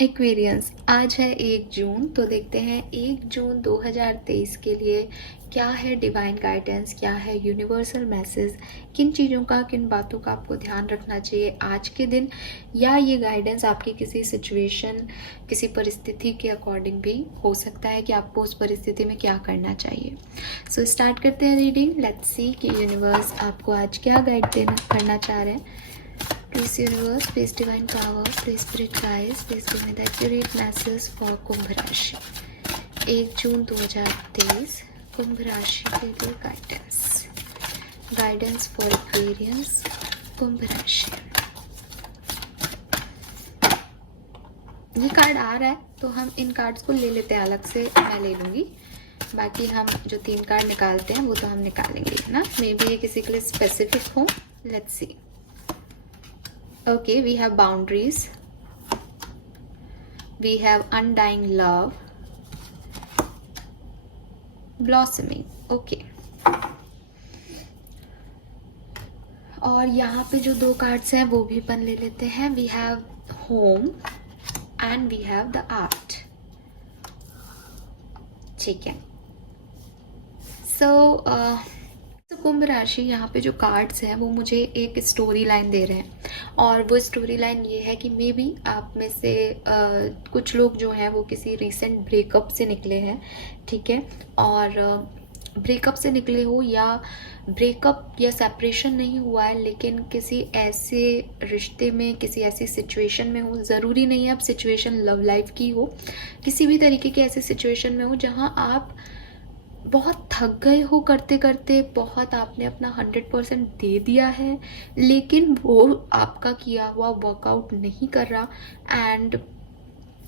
Aquarians, आज है 1 जून। तो देखते हैं 1 जून 2023 के लिए क्या है डिवाइन गाइडेंस, क्या है यूनिवर्सल मैसेज, किन चीज़ों का, किन बातों का आपको ध्यान रखना चाहिए आज के दिन, या ये गाइडेंस आपकी किसी सिचुएशन, किसी परिस्थिति के अकॉर्डिंग भी हो सकता है कि आपको उस परिस्थिति में क्या करना चाहिए। सो स्टार्ट करते हैं रीडिंग। लेट्स सी कि यूनिवर्स आपको आज क्या गाइड देना करना चाह रहे हैं। Please universe, please divine power, please spirit guides, please give me the accurate message for कुंभ राशि। 1 जून 2023 कुंभ राशि के लिए गाइडेंस फॉर एक्वेरियंस कुंभ राशि। ये कार्ड आ रहा है तो हम इन कार्ड्स को ले लेते हैं, अलग से मैं ले लूँगी। बाकी हम जो 3 कार्ड निकालते हैं वो तो हम निकालेंगे ना, मे बी ये किसी के लिए स्पेसिफिक हो। Let's see. Okay, we have boundaries, we have undying love, blossoming. Okay. और यहाँ पे जो 2 कार्ड्स हैं वो भी अपन ले लेते हैं। We have home and we have the art. ठीक है। So कुंभ राशि, यहाँ पे जो कार्ड्स हैं वो मुझे एक स्टोरी लाइन दे रहे हैं, और वो स्टोरी लाइन ये है कि मे बी आप में से कुछ लोग जो हैं वो किसी रिसेंट ब्रेकअप से निकले हैं, ठीक है। और ब्रेकअप से निकले हो, या ब्रेकअप या सेपरेशन नहीं हुआ है, लेकिन किसी ऐसे रिश्ते में, किसी ऐसी सिचुएशन में हो। ज़रूरी नहीं है अब सिचुएशन लव लाइफ की हो, किसी भी तरीके की ऐसी सिचुएशन में हो जहाँ आप बहुत थक गए हो करते करते, बहुत आपने अपना 100% दे दिया है, लेकिन वो आपका किया हुआ वर्कआउट नहीं कर रहा। एंड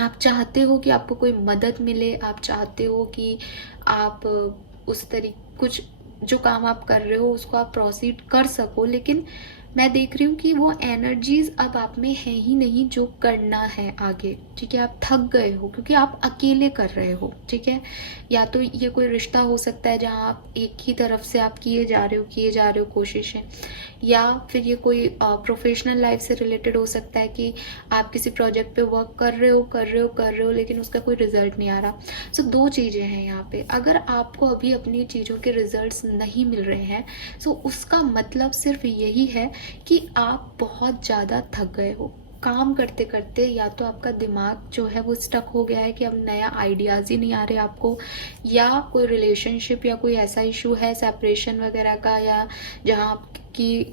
आप चाहते हो कि आपको कोई मदद मिले, आप चाहते हो कि आप उस तरीके कुछ जो काम आप कर रहे हो उसको आप प्रोसीड कर सको, लेकिन मैं देख रही हूँ कि वो एनर्जीज अब आप में है ही नहीं जो करना है आगे, ठीक है। आप थक गए हो क्योंकि आप अकेले कर रहे हो, ठीक है। या तो ये कोई रिश्ता हो सकता है जहाँ आप एक ही तरफ से आप किए जा रहे हो कोशिशें, या फिर ये कोई प्रोफेशनल लाइफ से रिलेटेड हो सकता है कि आप किसी प्रोजेक्ट पे वर्क कर रहे हो लेकिन उसका कोई रिजल्ट नहीं आ रहा। सो 2 चीज़ें हैं यहाँ पे। अगर आपको अभी अपनी चीज़ों के रिजल्ट्स नहीं मिल रहे हैं, सो उसका मतलब सिर्फ यही है कि आप बहुत ज़्यादा थक गए हो काम करते करते। या तो आपका दिमाग जो है वो स्टक हो गया है कि अब नया आइडियाज़ ही नहीं आ रहे आपको, या कोई रिलेशनशिप या कोई ऐसा इशू है सेपरेशन वगैरह का, या जहाँ आपकी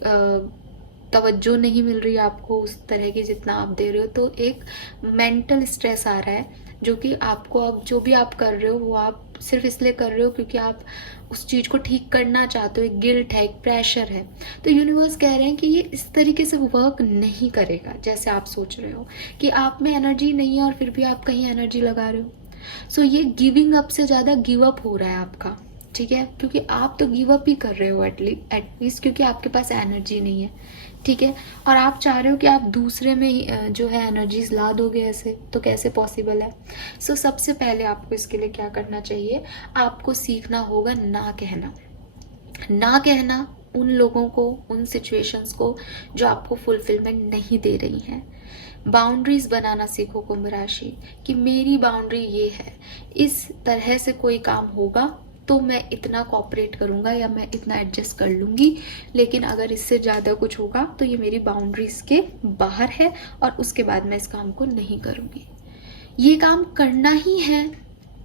तवज्जो नहीं मिल रही आपको उस तरह की जितना आप दे रहे हो। तो एक मेंटल स्ट्रेस आ रहा है जो कि आपको, अब जो भी आप कर रहे हो वो आप सिर्फ इसलिए कर रहे हो क्योंकि आप उस चीज़ को ठीक करना चाहते हो। एक गिल्ट है, एक प्रेशर है। तो यूनिवर्स कह रहे हैं कि ये इस तरीके से वर्क नहीं करेगा जैसे आप सोच रहे हो, कि आप में एनर्जी नहीं है और फिर भी आप कहीं एनर्जी लगा रहे हो। सो ये गिविंग अप से ज़्यादा गिव अप हो रहा है आपका, ठीक है। क्योंकि आप तो गिव अप ही कर रहे हो एटलीस्ट, क्योंकि आपके पास एनर्जी नहीं है, ठीक है। और आप चाह रहे हो कि आप दूसरे में जो है एनर्जीज ला दोगे, ऐसे तो कैसे पॉसिबल है। सो सबसे पहले आपको इसके लिए क्या करना चाहिए, आपको सीखना होगा ना कहना। ना कहना उन लोगों को, उन सिचुएशंस को जो आपको फुलफिलमेंट नहीं दे रही हैं। बाउंड्रीज बनाना सीखो कुंभ राशि, कि मेरी बाउंड्री ये है, इस तरह से कोई काम होगा तो मैं इतना कोऑपरेट करूँगा या मैं इतना एडजस्ट कर लूँगी, लेकिन अगर इससे ज़्यादा कुछ होगा तो ये मेरी बाउंड्रीज के बाहर है और उसके बाद मैं इस काम को नहीं करूँगी। ये काम करना ही है,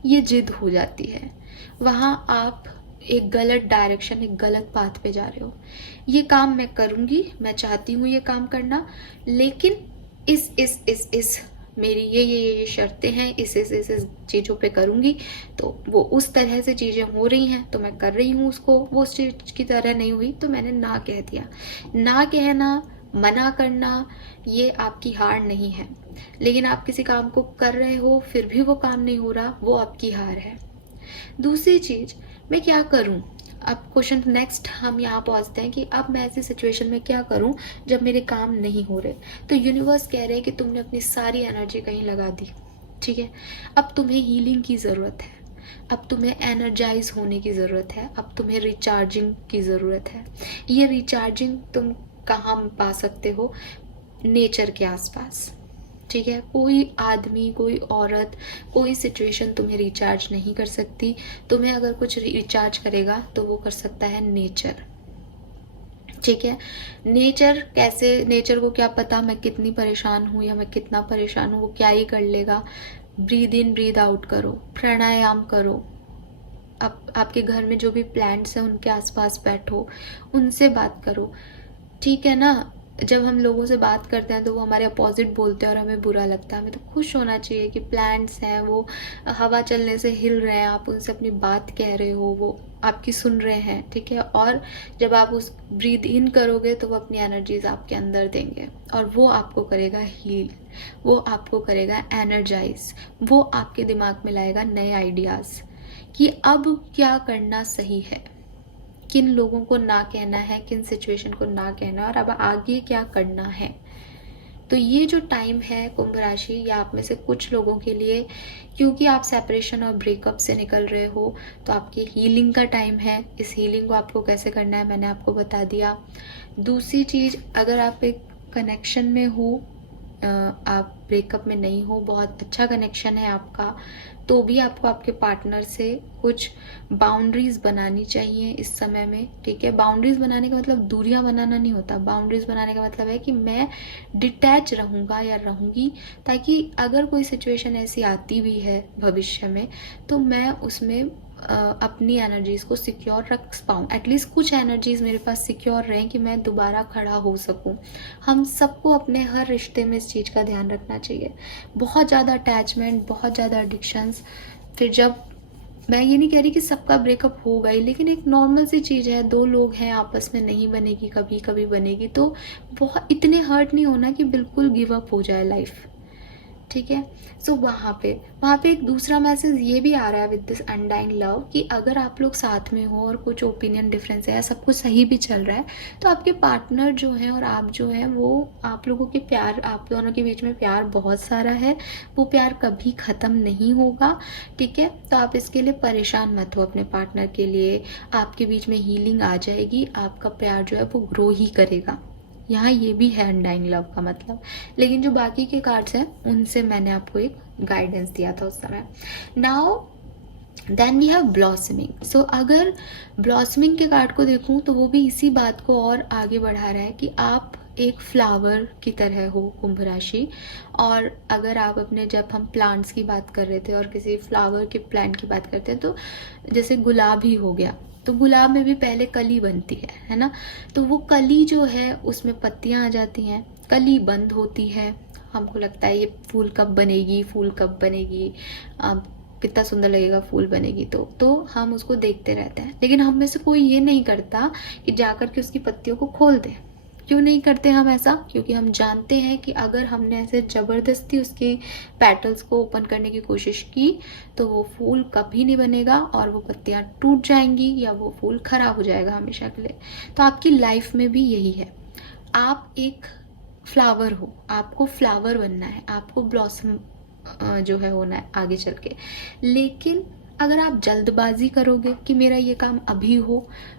ये जिद हो जाती है। वहाँ आप एक गलत डायरेक्शन, एक गलत पाथ पे जा रहे हो। ये काम मैं करूँगी, मैं चाहती हूँ ये काम करना, लेकिन इस मेरी ये शर्तें हैं, इस चीज़ों पे करूँगी तो वो उस तरह से चीज़ें हो रही हैं तो मैं कर रही हूँ उसको, वो उस चीज़ की तरह नहीं हुई तो मैंने ना कह दिया। ना कहना, मना करना, ये आपकी हार नहीं है, लेकिन आप किसी काम को कर रहे हो फिर भी वो काम नहीं हो रहा, वो आपकी हार है। दूसरी चीज़, मैं क्या करूँ। अब क्वेश्चन नेक्स्ट हम यहाँ पहुँचते हैं कि अब मैं ऐसी सिचुएशन में क्या करूँ जब मेरे काम नहीं हो रहे। तो यूनिवर्स कह रहे हैं कि तुमने अपनी सारी एनर्जी कहीं लगा दी, ठीक है। अब तुम्हें हीलिंग की ज़रूरत है, अब तुम्हें एनर्जाइज होने की ज़रूरत है, अब तुम्हें रिचार्जिंग की ज़रूरत है। ये रिचार्जिंग तुम कहाँ पा सकते हो, नेचर के आसपास, ठीक है, कोई आदमी, कोई औरत, कोई सिचुएशन तुम्हें रिचार्ज नहीं कर सकती। तुम्हें अगर कुछ रिचार्ज करेगा तो वो कर सकता है नेचर। ठीक है, नेचर कैसे, नेचर को क्या पता मैं कितनी परेशान हूँ या मैं कितना परेशान हूँ, वो क्या ही कर लेगा। ब्रीद इन ब्रीद आउट करो, प्राणायाम करो, आपके घर में जो भी प्लांट्स हैं उनके आसपास बैठो, उनसे बात करो। ठीक है ना, जब हम लोगों से बात करते हैं तो वो हमारे अपोजिट बोलते हैं और हमें बुरा लगता है। हमें तो खुश होना चाहिए कि प्लांट्स हैं, वो हवा चलने से हिल रहे हैं, आप उनसे अपनी बात कह रहे हो, वो आपकी सुन रहे हैं। ठीक है, और जब आप उस ब्रीद इन करोगे तो वो अपनी एनर्जीज आपके अंदर देंगे और वो आपको करेगा हील, वो आपको करेगा एनर्जाइज, वो आपके दिमाग में लाएगा नए आइडियाज़ कि अब क्या करना सही है, किन लोगों को ना कहना है, किन सिचुएशन को ना कहना है और अब आगे क्या करना है। तो ये जो टाइम है कुंभ राशि, या आप में से कुछ लोगों के लिए, क्योंकि आप सेपरेशन और ब्रेकअप से निकल रहे हो, तो आपकी हीलिंग का टाइम है। इस हीलिंग को आपको कैसे करना है मैंने आपको बता दिया। दूसरी चीज़, अगर आप एक कनेक्शन में हो, आप ब्रेकअप में नहीं हो, बहुत अच्छा कनेक्शन है आपका, तो भी आपको आपके पार्टनर से कुछ बाउंड्रीज बनानी चाहिए इस समय में। ठीक है, बाउंड्रीज बनाने का मतलब दूरियां बनाना नहीं होता। बाउंड्रीज बनाने का मतलब है कि मैं डिटैच रहूँगा या रहूँगी, ताकि अगर कोई सिचुएशन ऐसी आती भी है भविष्य में तो मैं उसमें अपनी एनर्जीज को सिक्योर रख पाऊँ। एटलीस्ट कुछ एनर्जीज मेरे पास सिक्योर रहें कि मैं दोबारा खड़ा हो सकूँ। हम सबको अपने हर रिश्ते में इस चीज़ का ध्यान रखना चाहिए। बहुत ज़्यादा अटैचमेंट, बहुत ज़्यादा एडिक्शंस, फिर जब, मैं ये नहीं कह रही कि सबका ब्रेकअप होगा ही, लेकिन एक नॉर्मल सी चीज़ है, दो लोग हैं आपस में, नहीं बनेगी, कभी कभी बनेगी, तो बहुत इतने हर्ट नहीं होना कि बिल्कुल गिव अप हो जाए लाइफ। ठीक है, सो वहाँ पे एक दूसरा मैसेज ये भी आ रहा है विद दिस अनडाइंग लव कि अगर आप लोग साथ में हो और कुछ ओपिनियन डिफरेंस है या सब कुछ सही भी चल रहा है, तो आपके पार्टनर जो हैं और आप जो हैं, वो आप लोगों के प्यार, आप दोनों के बीच में प्यार बहुत सारा है, वो प्यार कभी ख़त्म नहीं होगा। ठीक है, तो आप इसके लिए परेशान मत हो अपने पार्टनर के लिए, आपके बीच में हीलिंग आ जाएगी, आपका प्यार जो है वो ग्रो ही करेगा। यहाँ ये भी है अनडाइंग लव का मतलब। लेकिन जो बाकी के कार्ड्स हैं उनसे मैंने आपको एक गाइडेंस दिया था उस समय। Now then we have blossoming. सो अगर ब्लॉसमिंग के कार्ड को देखूं तो वो भी इसी बात को और आगे बढ़ा रहा है कि आप एक फ्लावर की तरह हो कुंभ राशि। और अगर आप अपने, जब हम प्लांट्स की बात कर रहे थे और किसी फ्लावर के प्लांट की बात करते हैं, तो जैसे गुलाब ही हो गया, तो गुलाब में भी पहले कली बनती है ना, तो वो कली जो है उसमें पत्तियां आ जाती हैं, कली बंद होती है, हमको लगता है ये फूल कब बनेगी, फूल कब बनेगी, कितना सुंदर लगेगा फूल बनेगी, तो हम उसको देखते रहते हैं। लेकिन हम में से कोई ये नहीं करता कि जाकर के उसकी पत्तियों को खोल दे। क्यों नहीं करते हम ऐसा? क्योंकि हम जानते हैं कि अगर हमने ऐसे ज़बरदस्ती उसके पेटल्स को ओपन करने की कोशिश की तो वो फूल कभी नहीं बनेगा और वो पत्तियां टूट जाएंगी या वो फूल खराब हो जाएगा हमेशा के लिए। तो आपकी लाइफ में भी यही है, आप एक फ्लावर हो, आपको फ्लावर बनना है, आपको ब्लॉसम जो है होना है आगे चल के। लेकिन अगर आप जल्दबाजी करोगे कि मेरा ये काम अभी हो,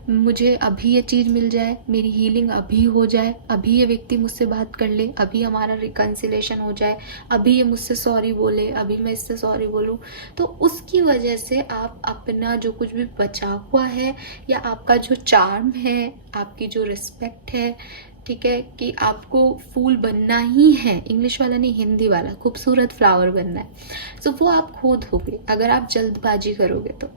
मुझे अभी ये चीज़ मिल जाए, मेरी हीलिंग अभी हो जाए, अभी ये व्यक्ति मुझसे बात कर ले, अभी हमारा रिकन्सिलेशन हो जाए, अभी ये मुझसे सॉरी बोले, अभी मैं इससे सॉरी बोलूँ, तो उसकी वजह से आप अपना जो कुछ भी बचा हुआ है या आपका जो चार्म है, आपकी जो रिस्पेक्ट है, ठीक है, कि आपको फूल बनना ही है, इंग्लिश वाला नहीं हिंदी वाला, खूबसूरत फ्लावर बनना है, सो वो आप खो दोगे अगर आप जल्दबाजी करोगे तो।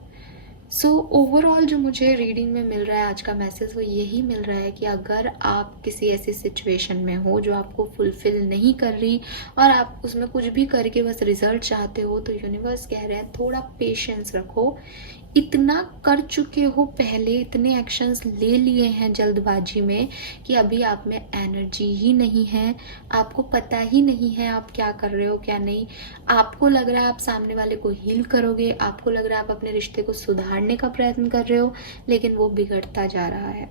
सो ओवरऑल जो मुझे रीडिंग में मिल रहा है आज का मैसेज वो यही मिल रहा है कि अगर आप किसी ऐसी सिचुएशन में हो जो आपको फुलफिल नहीं कर रही और आप उसमें कुछ भी करके बस रिजल्ट चाहते हो, तो यूनिवर्स कह रहे हैं थोड़ा पेशेंस रखो। इतना कर चुके हो पहले, इतने एक्शंस ले लिए हैं जल्दबाजी में कि अभी आप में एनर्जी ही नहीं है, आपको पता ही नहीं है आप क्या कर रहे हो क्या नहीं। आपको लग रहा है आप सामने वाले को हील करोगे, आपको लग रहा है आप अपने रिश्ते को सुधारने का प्रयत्न कर रहे हो, लेकिन वो बिगड़ता जा रहा है।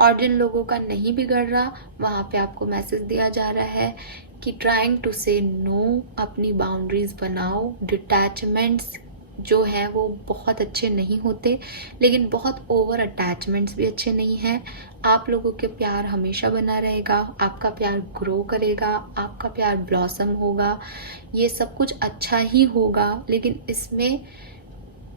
और जिन लोगों का नहीं बिगड़ रहा वहाँ पे आपको मैसेज दिया जा रहा है कि ट्राइंग टू से नो, अपनी बाउंड्रीज बनाओ, डिटैचमेंट्स जो हैं वो बहुत अच्छे नहीं होते, लेकिन बहुत ओवर अटैचमेंट्स भी अच्छे नहीं हैं। आप लोगों के प्यार हमेशा बना रहेगा, आपका प्यार ग्रो करेगा, आपका प्यार ब्लॉसम होगा, ये सब कुछ अच्छा ही होगा, लेकिन इसमें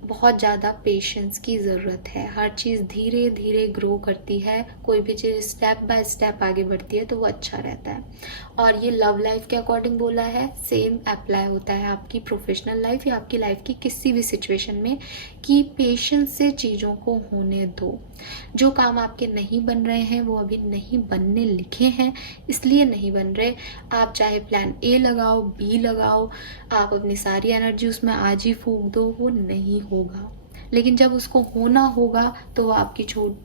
बहुत ज़्यादा पेशेंस की ज़रूरत है। हर चीज़ धीरे धीरे ग्रो करती है, कोई भी चीज़ स्टेप बाय स्टेप आगे बढ़ती है तो वो अच्छा रहता है। और ये लव लाइफ के अकॉर्डिंग बोला है, सेम अप्लाई होता है आपकी प्रोफेशनल लाइफ या आपकी लाइफ की किसी भी सिचुएशन में, कि पेशेंस से चीज़ों को होने दो। जो काम आपके नहीं बन रहे हैं वो अभी नहीं बनने लिखे हैं, इसलिए नहीं बन रहे। आप चाहे प्लान ए लगाओ, बी लगाओ, आप अपनी सारी एनर्जी उसमें आज ही फूंक दो, वो नहीं होगा। लेकिन जब उसको होना होगा तो वो आपकी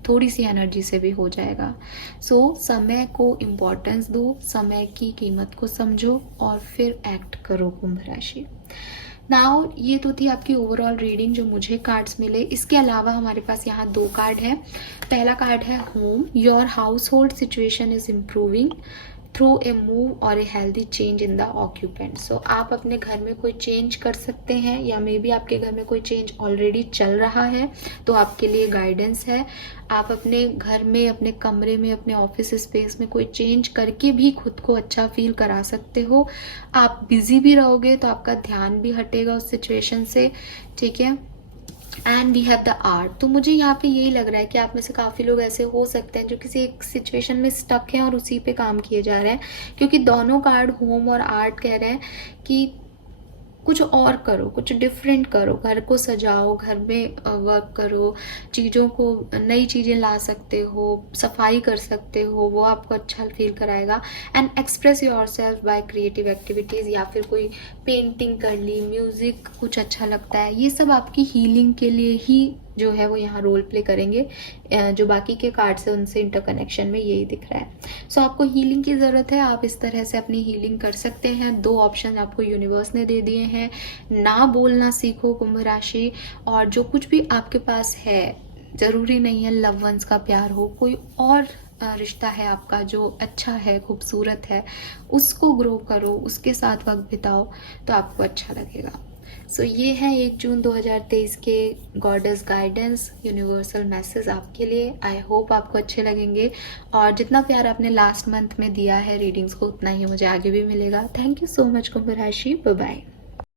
थोड़ी सी एनर्जी से भी हो जाएगा। सो समय को इम्पोर्टेंस दो, समय की कीमत को समझो और फिर एक्ट करो कुंभ राशि। नाउ ये तो थी आपकी ओवरऑल रीडिंग जो मुझे कार्ड्स मिले। इसके अलावा हमारे पास यहाँ 2 कार्ड है। पहला कार्ड है home, your household situation is improving through a move और a healthy change in the occupant. सो आप अपने घर में कोई चेंज कर सकते हैं, या मे बी आपके घर में कोई चेंज ऑलरेडी चल रहा है तो आपके लिए गाइडेंस है। आप अपने घर में, अपने कमरे में, अपने ऑफिस स्पेस में कोई चेंज करके भी खुद को अच्छा फील करा सकते हो। आप बिजी भी रहोगे तो आपका ध्यान भी हटेगा उस सिचुएशन से, ठीक है। And we have the art. तो मुझे यहाँ पे यही लग रहा है कि आप में से काफ़ी लोग ऐसे हो सकते हैं जो किसी एक सिचुएशन में स्टक हैं और उसी पे काम किए जा रहे हैं, क्योंकि दोनों कार्ड होम और आर्ट कह रहे हैं कि कुछ और करो, कुछ डिफरेंट करो, घर को सजाओ, घर में वर्क करो, चीज़ों को, नई चीज़ें ला सकते हो, सफाई कर सकते हो, वो आपको अच्छा फील कराएगा। And express yourself by creative activities, या फिर कोई पेंटिंग कर ली, म्यूज़िक कुछ अच्छा लगता है, ये सब आपकी हीलिंग के लिए ही जो है वो यहाँ रोल प्ले करेंगे। जो बाकी के कार्ड्स है उनसे इंटरकनेक्शन में यही दिख रहा है। सो आपको हीलिंग की ज़रूरत है, आप इस तरह से अपनी हीलिंग कर सकते हैं। 2 ऑप्शन आपको यूनिवर्स ने दे दिए हैं। ना बोलना सीखो कुंभ राशि, और जो कुछ भी आपके पास है, ज़रूरी नहीं है लव वंस का प्यार हो, कोई और रिश्ता है आपका जो अच्छा है, खूबसूरत है, उसको ग्रो करो, उसके साथ वक्त बिताओ तो आपको अच्छा लगेगा। सो ये है 1 जून 2023 के गॉडेस गाइडेंस यूनिवर्सल मैसेज आपके लिए। आई होप आपको अच्छे लगेंगे, और जितना प्यार आपने लास्ट मंथ में दिया है रीडिंग्स को, उतना ही मुझे आगे भी मिलेगा। थैंक यू सो मच कुंभ राशि। Bye bye.